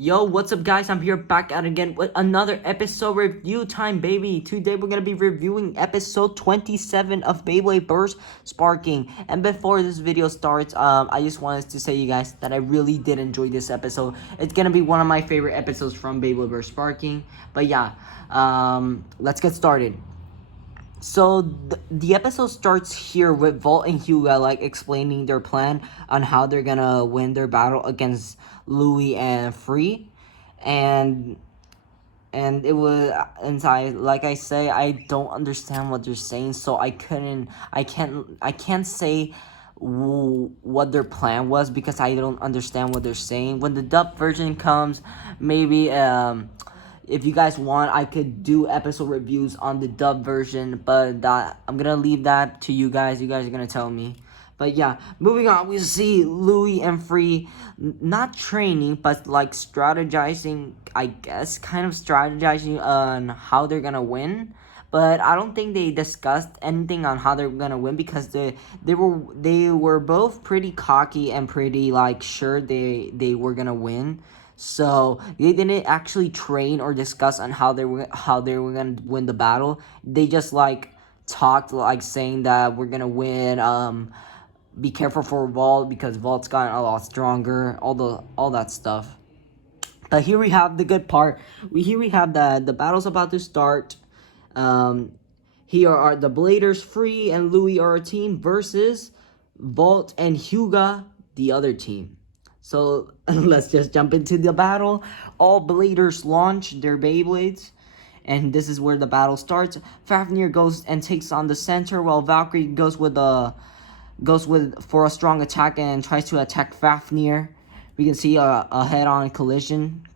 Yo, what's up guys? I'm here back out again with another episode review time, baby. Today we're going to be reviewing episode 27 of Beyblade Burst Sparking. And before this video starts, I just wanted to say you guys that I really did enjoy this episode. It's going to be one of my favorite episodes from Beyblade Burst Sparking. But yeah, let's get started. So the episode starts here with Valt and Hyuga like explaining their plan on how they're gonna win their battle against Louis and Free, and it was inside. Like I say, I don't understand what they're saying, so I can't say what their plan was because I don't understand what they're saying. When the dub version comes, maybe if you guys want, I could do episode reviews on the dub version, but I'm gonna leave that to you guys. You guys are gonna tell me. But yeah, moving on, we see Louis and Free not training, but like strategizing, I guess, kind of strategizing on how they're gonna win. But I don't think they discussed anything on how they're gonna win because they were both pretty cocky and pretty like sure they were gonna win. So they didn't actually train or discuss on how they were gonna win the battle. They just like talked like saying that we're gonna win. Be careful for Valt because Valt's gotten a lot stronger. All that stuff. But here we have the good part. Here we have the battle's about to start. Here are the Bladers, Free and Louis are a team versus Valt and Hyuga, the other team. So let's just jump into the battle. All Bladers launch their Beyblades. And this is where the battle starts. Fafnir goes and takes on the center while Valkyrie goes for a strong attack and tries to attack Fafnir. We can see a head-on collision.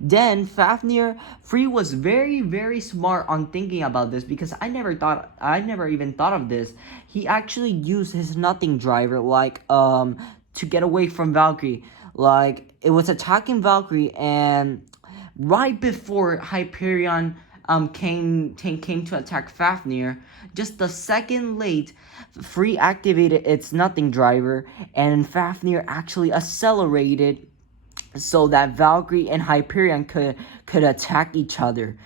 Then Free was very smart on thinking about this because I never even thought of this. He actually used his nothing driver like to get away from Valkyrie. Like it was attacking Valkyrie, and right before Hyperion came to attack Fafnir, just a second late, Free activated its nothing driver and Fafnir actually accelerated so that Valkyrie and Hyperion could attack each other.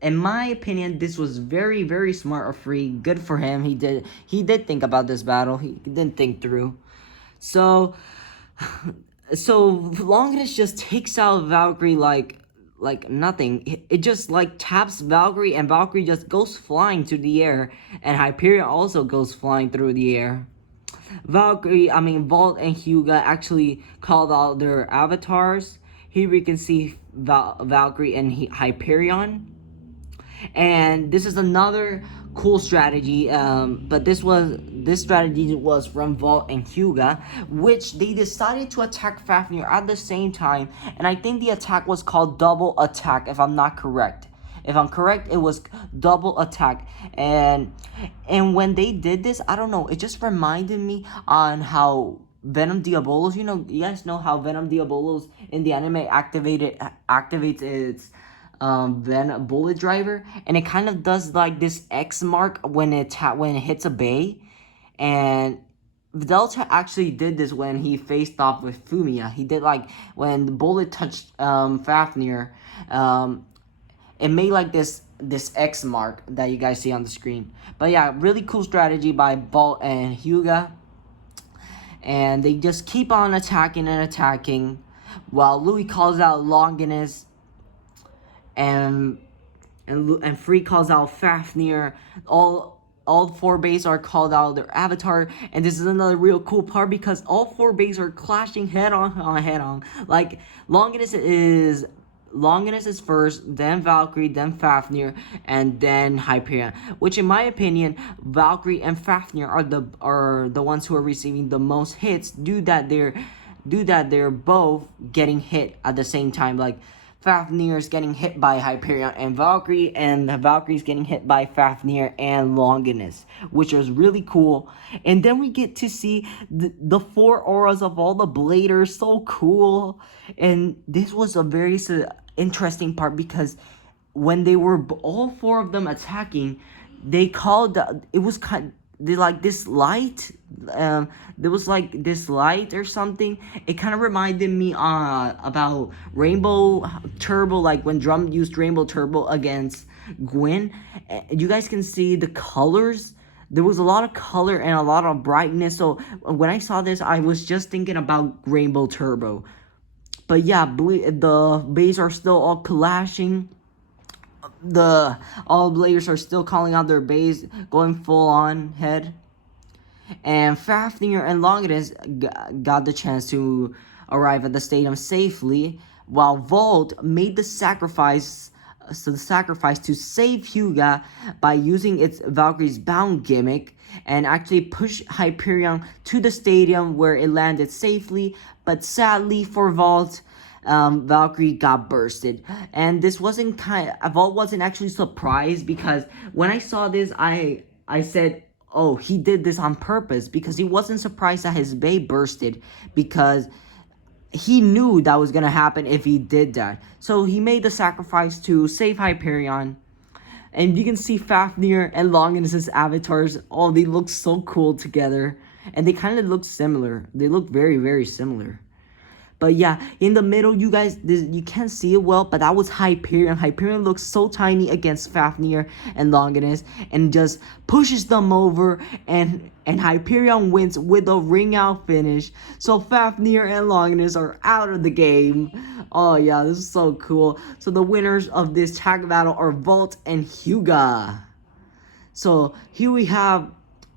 In my opinion, this was very smart of Free. Good for him. He did think about this battle. He didn't think through. So Longinus just takes out Valkyrie like nothing. It just like taps Valkyrie and Valkyrie just goes flying through the air, and Hyperion also goes flying through the air. Valt and Hyuga actually called out their avatars. Here we can see Valkyrie and Hyperion. And this is another cool strategy, but this strategy was from Valt and Hyuga, which they decided to attack Fafnir at the same time, and I think the attack was called double attack, if I'm not correct. If I'm correct, it was double attack, and when they did this, I don't know, it just reminded me on how Venom Diabolos, you guys know how Venom Diabolos in the anime activates its Venom bullet driver, and it kind of does like this X mark when it hits a bay. And Delta actually did this when he faced off with Fumiya. He did like when the bullet touched Fafnir, it made like this X mark that you guys see on the screen. But yeah, really cool strategy by Valt and Hyuga. And they just keep on attacking and attacking while Louis calls out Longinus and Free calls out Fafnir. All four bays are called out their avatar, and this is another real cool part because all four bays are clashing head on. Like Longinus is first, then Valkyrie, then Fafnir, and then Hyperion. Which, in my opinion, Valkyrie and Fafnir are the ones who are receiving the most hits due that they're both getting hit at the same time. Like Fafnir is getting hit by Hyperion and Valkyrie is getting hit by Fafnir and Longinus, which was really cool. And then we get to see the four auras of all the Bladers, so cool. And this was a very interesting part because when they were all four of them attacking, they called it was kind this light. There was like this light or something. It kind of reminded me about Rainbow Turbo, like when Drum used Rainbow Turbo against Gwen. You guys can see the colors. There was a lot of color and a lot of brightness. So when I saw this, I was just thinking about Rainbow Turbo. But yeah, the bays are still all clashing. All players are still calling out their bays, going full on head. And Fafnir and Longinus got the chance to arrive at the stadium safely, while Valt made the sacrifice to save Hyuga by using its Valkyrie's bound gimmick and actually push Hyperion to the stadium where it landed safely. But sadly for Valt, Valkyrie got bursted, and this wasn't Valt wasn't actually surprised, because when I saw this, I said, oh, he did this on purpose, because he wasn't surprised that his bay bursted, because he knew that was gonna happen if he did that. So he made the sacrifice to save Hyperion. And you can see Fafnir and Longinus' avatars. Oh, they look so cool together, and they kind of look similar. They look very, very similar. But yeah, in the middle, you guys, you can't see it well, but that was Hyperion. Hyperion looks so tiny against Fafnir and Longinus, and just pushes them over, and Hyperion wins with a ring out finish. So Fafnir and Longinus are out of the game. Oh yeah, this is so cool. So the winners of this tag battle are Valt and Hyuga. So here we have,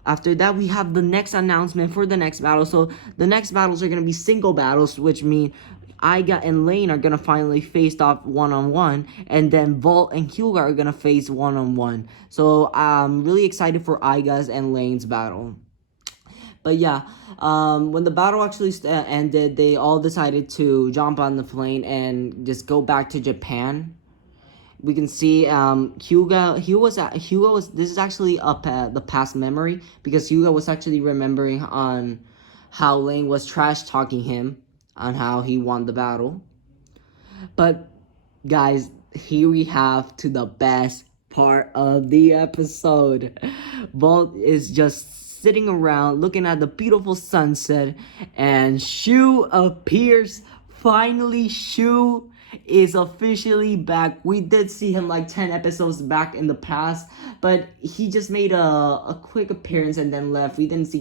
after that, we have the next announcement for the next battle. So the next battles are going to be single battles, which mean Hyuga and Lane are going to finally face off one-on-one. And then Valt and Hyuga are going to face one-on-one. So I'm really excited for Hyuga's and Lane's battle. But yeah, when the battle actually ended, they all decided to jump on the plane and just go back to Japan. We can see Hyuga was this is actually the past memory, because Hyuga was actually remembering on how Lane was trash talking him on how he won the battle. But guys, here we have to the best part of the episode. Valt is just sitting around looking at the beautiful sunset, and Shu appears. Finally, Shu is officially back. We did see him like 10 episodes back in the past, but he just made a quick appearance and then left. We didn't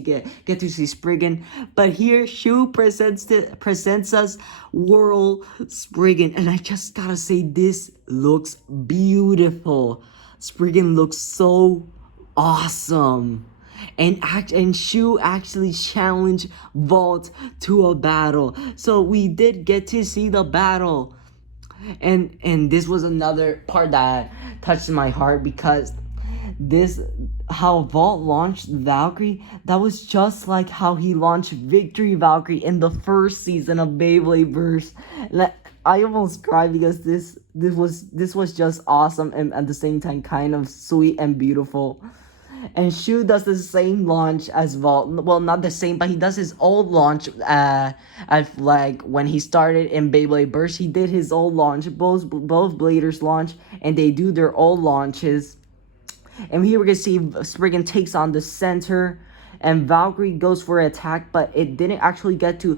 get to see Spriggan, but here Shu presents us World Spriggan, and I just gotta say, this looks beautiful. Spriggan looks so awesome. And Shu actually challenged Valt to a battle. So we did get to see the battle. And this was another part that touched my heart, because how Valt launched Valkyrie, that was just like how he launched Victory Valkyrie in the first season of Beyblade Burst. I almost cried, because this was just awesome, and at the same time kind of sweet and beautiful. And Shu does the same launch as Valt. Well, not the same, but he does his old launch. Like when he started in Beyblade Burst, he did his old launch. Both Bladers launch, and they do their old launches. And here we can see Spriggan takes on the center, and Valkyrie goes for an attack, but it didn't actually get to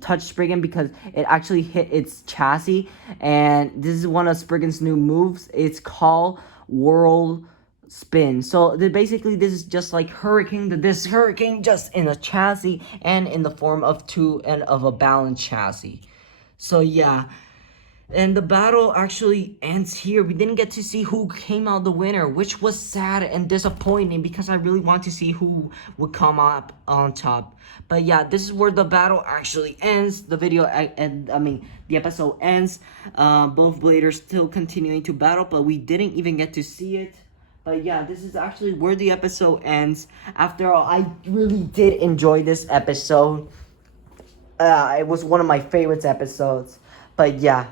touch Spriggan, because it actually hit its chassis. And this is one of Spriggan's new moves. It's called World Spin. So basically, this is just like Hurricane. This Hurricane just in a chassis and in the form of a balanced chassis. So yeah, and the battle actually ends here. We didn't get to see who came out the winner, which was sad and disappointing, because I really want to see who would come up on top. But yeah, this is where the battle actually ends. The video the episode ends. Both Bladers still continuing to battle, but we didn't even get to see it. But yeah, this is actually where the episode ends. After all, I really did enjoy this episode. It was one of my favorite episodes. But yeah,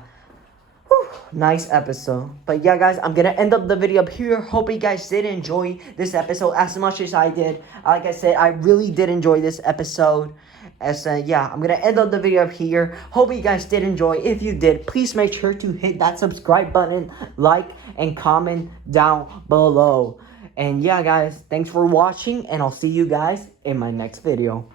nice episode. But yeah, guys, I'm gonna end up the video up here. Hope you guys did enjoy this episode as much as I did. Like I said, I really did enjoy this episode. Yeah, I'm gonna end up the video up here. Hope you guys did enjoy. If you did, please make sure to hit that subscribe button, like, and comment down below. And yeah, guys, thanks for watching, and I'll see you guys in my next video.